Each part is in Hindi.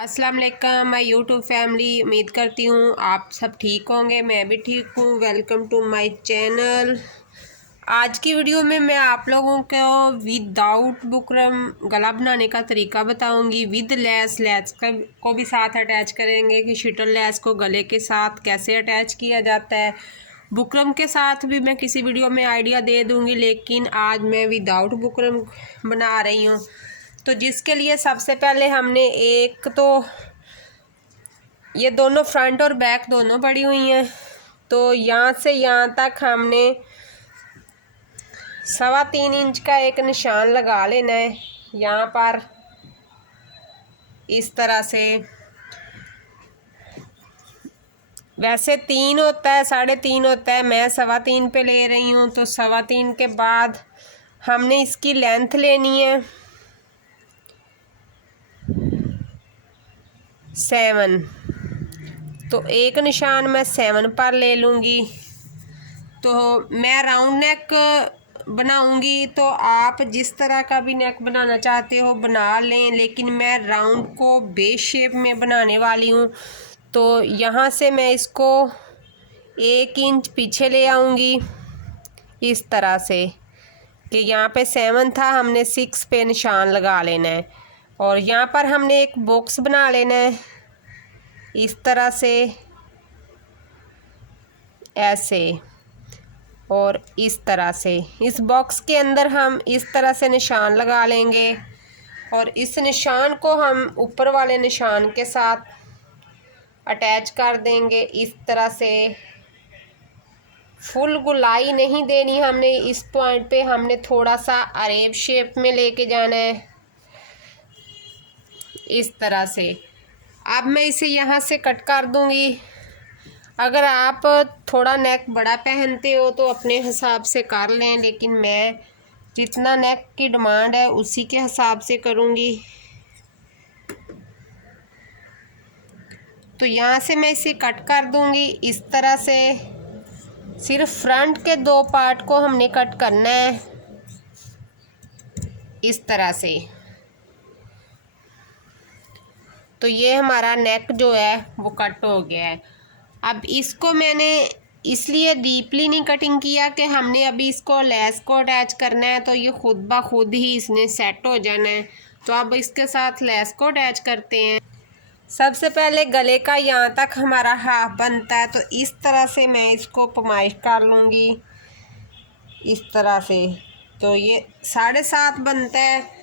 अस्सलाम वालेकुम माय यूट्यूब फैमिली। उम्मीद करती हूँ आप सब ठीक होंगे, मैं भी ठीक हूँ। Welcome to my channel. आज की वीडियो में मैं आप लोगों को विदाउट बुकरम गला बनाने का तरीका बताऊंगी। विद लेस को भी साथ अटैच करेंगे कि शटल लेस को गले के साथ कैसे अटैच किया जाता है। बुकरम के साथ भी मैं किसी वीडियो में आइडिया दे दूँगी, लेकिन आज मैं विदाउट बुकरम बना रही हूँ। तो जिसके लिए सबसे पहले हमने एक तो ये दोनों फ्रंट और बैक दोनों पड़ी हुई हैं, तो यहाँ से यहाँ तक हमने 3.25 इंच का एक निशान लगा लेना है। यहाँ पर इस तरह से, वैसे 3 होता है, 3.5 होता है, मैं 3.25 पे ले रही हूँ। तो 3.25 के बाद हमने इसकी लेंथ लेनी है 7। तो एक निशान मैं 7 पर ले लूँगी। तो मैं राउंड नेक बनाऊँगी, तो आप जिस तरह का भी नेक बनाना चाहते हो बना लें, लेकिन मैं राउंड को बेस शेप में बनाने वाली हूँ। तो यहाँ से मैं इसको 1 इंच पीछे ले आऊँगी इस तरह से कि यहाँ पे 7 था, हमने 6 पे निशान लगा लेना है। और यहाँ पर हमने एक बॉक्स बना लेना है इस तरह से, ऐसे और इस तरह से। इस बॉक्स के अंदर हम इस तरह से निशान लगा लेंगे और इस निशान को हम ऊपर वाले निशान के साथ अटैच कर देंगे इस तरह से। फुल गुलाई नहीं देनी हमने, इस पॉइंट पे हमने थोड़ा सा अरेब शेप में लेके जाना है इस तरह से। अब मैं इसे यहाँ से कट कर दूँगी। अगर आप थोड़ा नेक बड़ा पहनते हो तो अपने हिसाब से कर लें, लेकिन मैं जितना नेक की डिमांड है उसी के हिसाब से करूँगी। तो यहाँ से मैं इसे कट कर दूँगी इस तरह से। सिर्फ फ्रंट के 2 पार्ट को हमने कट करना है इस तरह से। तो ये हमारा नेक जो है वो कट हो गया है। अब इसको मैंने इसलिए डीपली नहीं कटिंग किया कि हमने अभी इसको लेस को अटैच करना है, तो ये खुद ब खुद ही इसने सेट हो जाना है। तो अब इसके साथ लेस को अटैच करते हैं। सबसे पहले गले का यहाँ तक हमारा हाफ बनता है, तो इस तरह से मैं इसको पमाइश कर लूँगी इस तरह से। तो ये 7.5 बनता है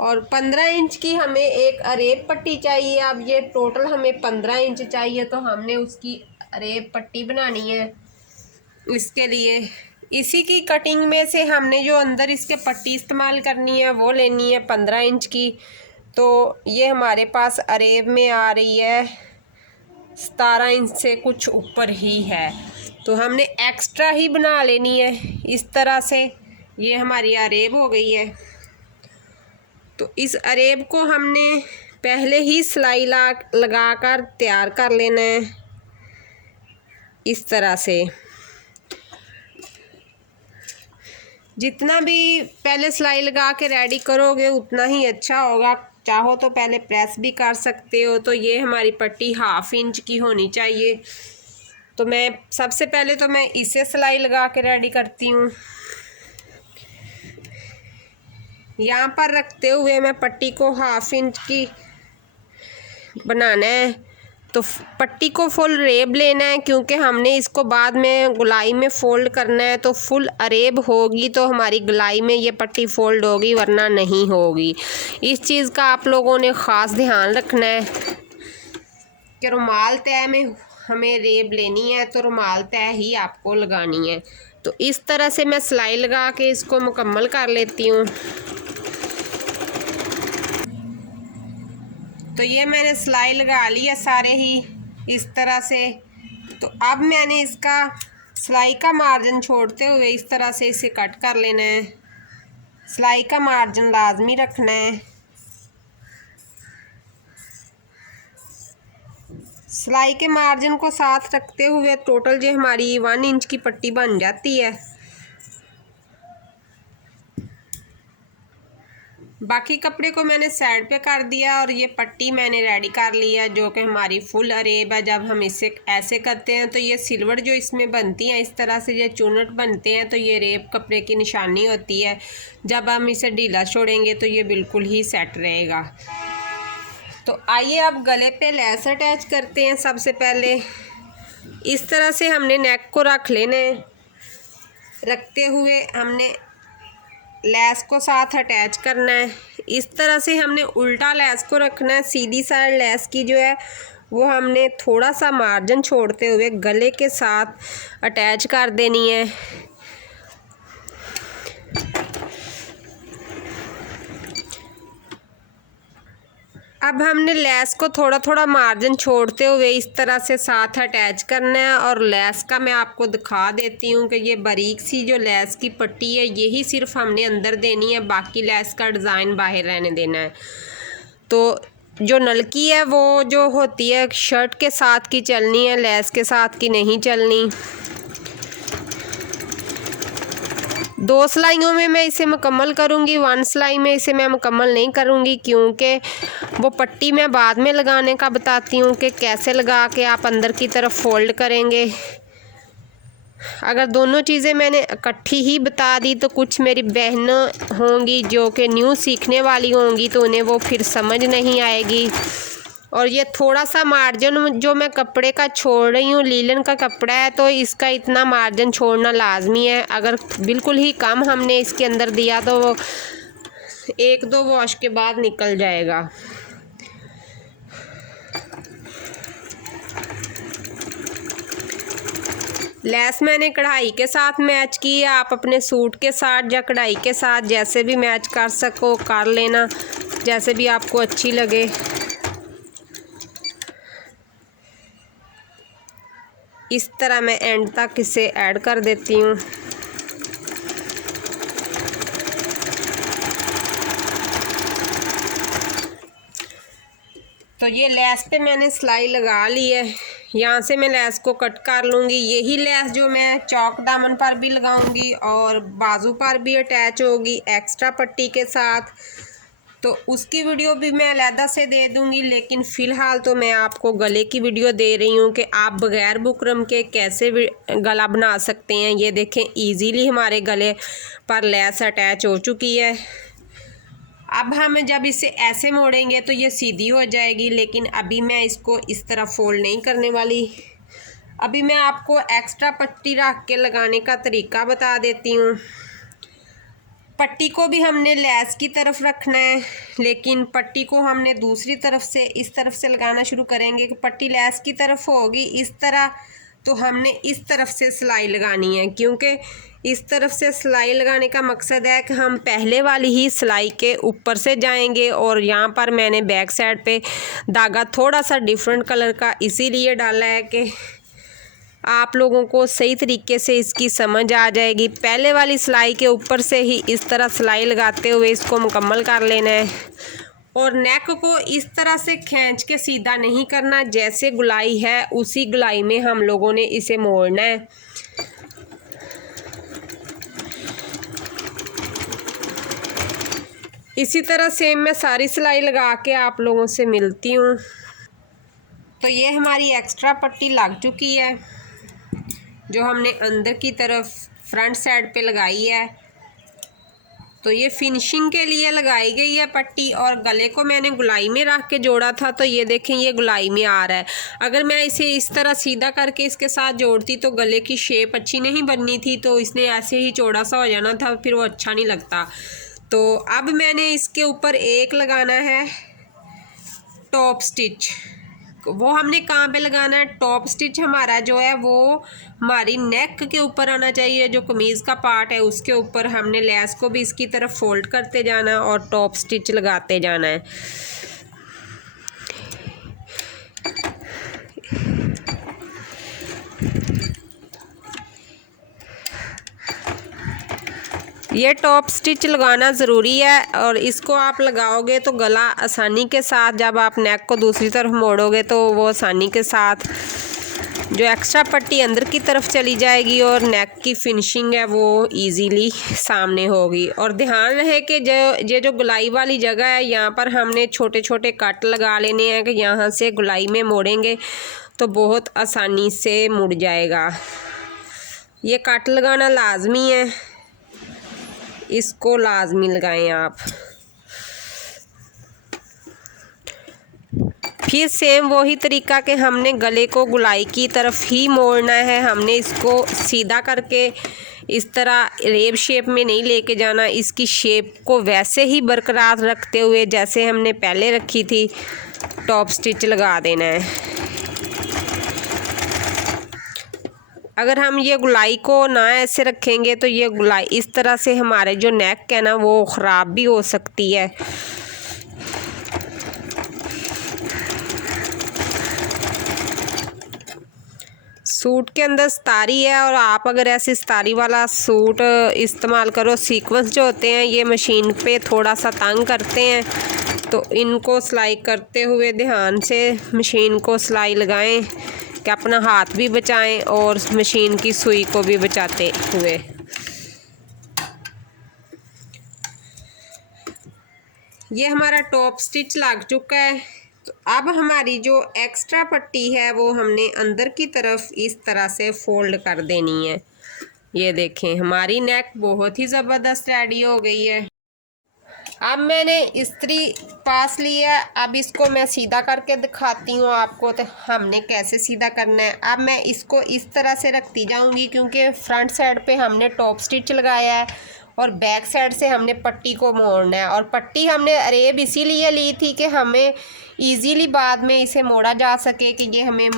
और 15 इंच की हमें एक अरेब पट्टी चाहिए। अब ये टोटल हमें 15 इंच चाहिए, तो हमने उसकी अरेब पट्टी बनानी है। इसके लिए इसी की कटिंग में से हमने जो अंदर इसके पट्टी इस्तेमाल करनी है वो लेनी है 15 इंच की। तो ये हमारे पास अरेब में आ रही है 17 इंच से कुछ ऊपर ही है, तो हमने एक्स्ट्रा ही बना लेनी है इस तरह से। ये हमारी अरेब हो गई है। तो इस अरेब को हमने पहले ही सिलाई लगा कर तैयार कर लेना है इस तरह से। जितना भी पहले सिलाई लगा के रेडी करोगे उतना ही अच्छा होगा। चाहो तो पहले प्रेस भी कर सकते हो। तो ये हमारी पट्टी 1/2 इंच की होनी चाहिए। तो मैं सबसे पहले तो मैं इसे सिलाई लगा के रेडी करती हूँ। यहाँ पर रखते हुए मैं पट्टी को 1/2 इंच की बनाना है। तो पट्टी को फुल अरेब लेना है, क्योंकि हमने इसको बाद में गुलाई में फ़ोल्ड करना है। तो फुल अरेब होगी तो हमारी गुलाई में ये पट्टी फ़ोल्ड होगी, वरना नहीं होगी। इस चीज़ का आप लोगों ने ख़ास ध्यान रखना है कि रुमाल तय में हमें अरेब लेनी है, तो रुमाल तय ही आपको लगानी है। तो इस तरह से मैं सिलाई लगा के इसको मुकम्मल कर लेती हूँ। तो ये मैंने सिलाई लगा ली है सारे ही इस तरह से। तो अब मैंने इसका सिलाई का मार्जिन छोड़ते हुए इस तरह से इसे कट कर लेना है। सिलाई का मार्जिन लाजमी रखना है। सिलाई के मार्जिन को साथ रखते हुए टोटल जो हमारी 1 इंच की पट्टी बन जाती है। बाकी कपड़े को मैंने साइड पे कर दिया और ये पट्टी मैंने रेडी कर लिया, जो कि हमारी फुल अरेब है। जब हम इसे ऐसे करते हैं तो ये सिल्वर जो इसमें बनती हैं, इस तरह से ये चुनट बनते हैं, तो ये अरेब कपड़े की निशानी होती है। जब हम इसे ढीला छोड़ेंगे तो ये बिल्कुल ही सेट रहेगा। तो आइए अब गले पे लेस अटैच करते हैं। सबसे पहले इस तरह से हमने नेक को रख लेना है। रखते हुए हमने लेस को साथ अटैच करना है। इस तरह से हमने उल्टा लेस को रखना है। सीधी साइड लेस की जो है वो हमने थोड़ा सा मार्जिन छोड़ते हुए गले के साथ अटैच कर देनी है। अब हमने लेस को थोड़ा थोड़ा मार्जिन छोड़ते हुए इस तरह से साथ अटैच करना है। और लेस का मैं आपको दिखा देती हूँ कि ये बारीक सी जो लेस की पट्टी है, यही सिर्फ हमने अंदर देनी है, बाकी लेस का डिज़ाइन बाहर रहने देना है। तो जो नलकी है वो जो होती है शर्ट के साथ की चलनी है, लेस के साथ की नहीं चलनी। 2 सिलाइयों में मैं इसे मुकम्मल करूँगी, 1 सिलाई में इसे मैं मुकम्मल नहीं करूँगी, क्योंकि वो पट्टी मैं बाद में लगाने का बताती हूँ कि कैसे लगा के आप अंदर की तरफ फोल्ड करेंगे। अगर दोनों चीज़ें मैंने इकट्ठी ही बता दी तो कुछ मेरी बहनें होंगी जो कि न्यू सीखने वाली होंगी, तो उन्हें वो फिर समझ नहीं आएगी। और ये थोड़ा सा मार्जिन जो मैं कपड़े का छोड़ रही हूँ, लीलन का कपड़ा है तो इसका इतना मार्जिन छोड़ना लाजमी है। अगर बिल्कुल ही कम हमने इसके अंदर दिया तो वो 1-2 वॉश के बाद निकल जाएगा। लेस मैंने कढ़ाई के साथ मैच की है। आप अपने सूट के साथ या कढ़ाई के साथ जैसे भी मैच कर सको कर लेना, जैसे भी आपको अच्छी लगे। इस तरह मैं एंड तक इसे ऐड कर देती हूँ। तो ये लेस पे मैंने सिलाई लगा ली है। यहाँ से मैं लेस को कट कर लूँगी। यही लेस जो मैं चौक दामन पर भी लगाऊँगी और बाजू पर भी अटैच होगी एक्स्ट्रा पट्टी के साथ। तो उसकी वीडियो भी मैं अलहदा से दे दूँगी, लेकिन फ़िलहाल तो मैं आपको गले की वीडियो दे रही हूँ कि आप बग़ैर बुकरम के कैसे गला बना सकते हैं। ये देखें इजीली हमारे गले पर लेस अटैच हो चुकी है। अब हम जब इसे ऐसे मोड़ेंगे तो ये सीधी हो जाएगी, लेकिन अभी मैं इसको इस तरह फोल्ड नहीं करने वाली। अभी मैं आपको एक्स्ट्रा पट्टी रख के लगाने का तरीका बता देती हूँ। पट्टी को भी हमने लेस की तरफ रखना है, लेकिन पट्टी को हमने दूसरी तरफ से इस तरफ से लगाना शुरू करेंगे कि पट्टी लेस की तरफ होगी इस तरह, तो हमने इस तरफ से सिलाई लगानी है। क्योंकि इस तरफ से सिलाई लगाने का मकसद है कि हम पहले वाली ही सिलाई के ऊपर से जाएंगे। और यहाँ पर मैंने बैक साइड पे धागा थोड़ा सा डिफरेंट कलर का इसीलिए डाला है कि आप लोगों को सही तरीके से इसकी समझ आ जाएगी। पहले वाली सिलाई के ऊपर से ही इस तरह सिलाई लगाते हुए इसको मुकम्मल कर लेना है। और नेक को इस तरह से खींच के सीधा नहीं करना, जैसे गुलाई है उसी गुलाई में हम लोगों ने इसे मोड़ना है। इसी तरह सेम मैं सारी सिलाई लगा के आप लोगों से मिलती हूँ। तो ये हमारी एक्स्ट्रा पट्टी लग चुकी है जो हमने अंदर की तरफ फ्रंट साइड पे लगाई है। तो ये फिनिशिंग के लिए लगाई गई है पट्टी। और गले को मैंने गुलाई में रख के जोड़ा था, तो ये देखें ये गुलाई में आ रहा है। अगर मैं इसे इस तरह सीधा करके इसके साथ जोड़ती तो गले की शेप अच्छी नहीं बननी थी, तो इसने ऐसे ही चौड़ा सा हो जाना था, फिर वो अच्छा नहीं लगता। तो अब मैंने इसके ऊपर एक लगाना है टॉप स्टिच। वो हमने कहाँ पे लगाना है? टॉप स्टिच हमारा जो है वो हमारी नेक के ऊपर आना चाहिए, जो कमीज़ का पार्ट है उसके ऊपर। हमने लेस को भी इसकी तरफ फोल्ड करते जाना और टॉप स्टिच लगाते जाना है। ये टॉप स्टिच लगाना ज़रूरी है और इसको आप लगाओगे तो गला आसानी के साथ, जब आप नेक को दूसरी तरफ मोड़ोगे तो वो आसानी के साथ जो एक्स्ट्रा पट्टी अंदर की तरफ चली जाएगी और नेक की फिनिशिंग है वो इजीली सामने होगी। और ध्यान रहे कि जो गुलाई वाली जगह है यहाँ पर हमने छोटे छोटे कट लगा लेने हैं कि यहाँ से गुलाई में मोड़ेंगे तो बहुत आसानी से मुड़ जाएगा। ये कट लगाना लाजमी है, इसको लाजमी लगाएं आप। फिर सेम वही तरीका कि हमने गले को गुलाई की तरफ ही मोड़ना है, हमने इसको सीधा करके इस तरह रेब शेप में नहीं लेके जाना, इसकी शेप को वैसे ही बरकरार रखते हुए जैसे हमने पहले रखी थी टॉप स्टिच लगा देना है। अगर हम ये गुलाई को ना ऐसे रखेंगे तो ये गुलाई इस तरह से हमारे जो नेक है ना वो ख़राब भी हो सकती है। सूट के अंदर सितारी है और आप अगर ऐसे सितारी वाला सूट इस्तेमाल करो, सीक्वेंस जो होते हैं ये मशीन पे थोड़ा सा तंग करते हैं, तो इनको सिलाई करते हुए ध्यान से मशीन को सिलाई लगाएं कि अपना हाथ भी बचाएं और मशीन की सुई को भी बचाते हुए। ये हमारा टॉप स्टिच लग चुका है। तो अब हमारी जो एक्स्ट्रा पट्टी है वो हमने अंदर की तरफ इस तरह से फोल्ड कर देनी है। ये देखें हमारी नेक बहुत ही ज़बरदस्त रेडी हो गई है। अब मैंने इस्त्री पास ली है, अब इसको मैं सीधा करके दिखाती हूँ आपको तो हमने कैसे सीधा करना है। अब मैं इसको इस तरह से रखती जाऊँगी क्योंकि फ्रंट साइड पे हमने टॉप स्टिच लगाया है और बैक साइड से हमने पट्टी को मोड़ना है। और पट्टी हमने अरेब इसीलिए ली थी कि हमें इजीली बाद में इसे मोड़ा जा सके कि ये हमें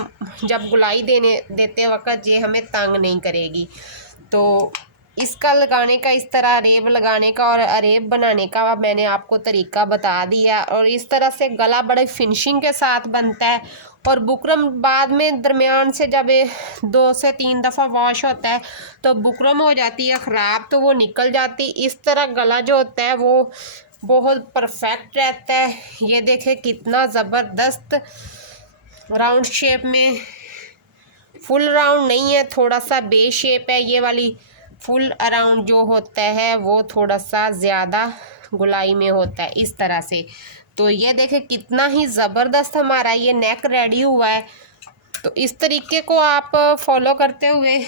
जब गुलाई देते वक्त ये हमें तंग नहीं करेगी। तो इसका लगाने का, इस तरह अरेब लगाने का और अरेब बनाने का मैंने आपको तरीका बता दिया। और इस तरह से गला बड़े फिनिशिंग के साथ बनता है। और बुकरम बाद में दरमियान से जब 2 से 3 दफ़ा वॉश होता है तो बुकरम हो जाती है ख़राब, तो वो निकल जाती। इस तरह गला जो होता है वो बहुत परफेक्ट रहता है। ये देखें कितना ज़बरदस्त राउंड शेप में, फुल राउंड नहीं है, थोड़ा सा बे शेप है। ये वाली फुल अराउंड जो होता है वो थोड़ा सा ज़्यादा गुलाई में होता है इस तरह से। तो ये देखें कितना ही ज़बरदस्त हमारा ये नेक रेडी हुआ है। तो इस तरीके को आप फॉलो करते हुए,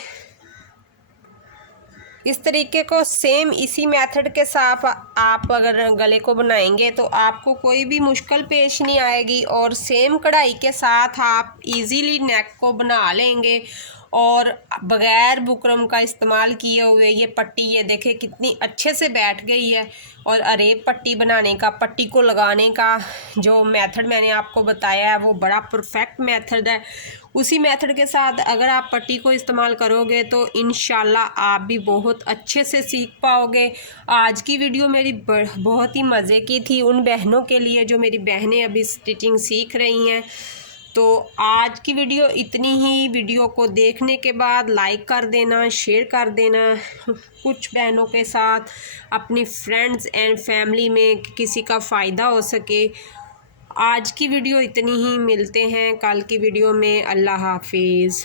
इस तरीके को सेम इसी मेथड के साथ आप अगर गले को बनाएंगे तो आपको कोई भी मुश्किल पेश नहीं आएगी और सेम कढ़ाई के साथ आप इजीली नेक को बना लेंगे। और बग़ैर बुकरम का इस्तेमाल किए हुए ये पट्टी ये देखें कितनी अच्छे से बैठ गई है। और अरेब पट्टी बनाने का, पट्टी को लगाने का जो मेथड मैंने आपको बताया है वो बड़ा परफेक्ट मेथड है। उसी मेथड के साथ अगर आप पट्टी को इस्तेमाल करोगे तो इंशाल्लाह आप भी बहुत अच्छे से सीख पाओगे। आज की वीडियो मेरी बहुत ही मज़े की थी उन बहनों के लिए जो मेरी बहनें अभी स्टिचिंग सीख रही हैं। तो आज की वीडियो इतनी ही। वीडियो को देखने के बाद लाइक कर देना, शेयर कर देना कुछ बहनों के साथ, अपनी फ्रेंड्स एंड फैमिली में किसी का फ़ायदा हो सके। आज की वीडियो इतनी ही, मिलते हैं कल की वीडियो में। अल्लाह हाफिज़।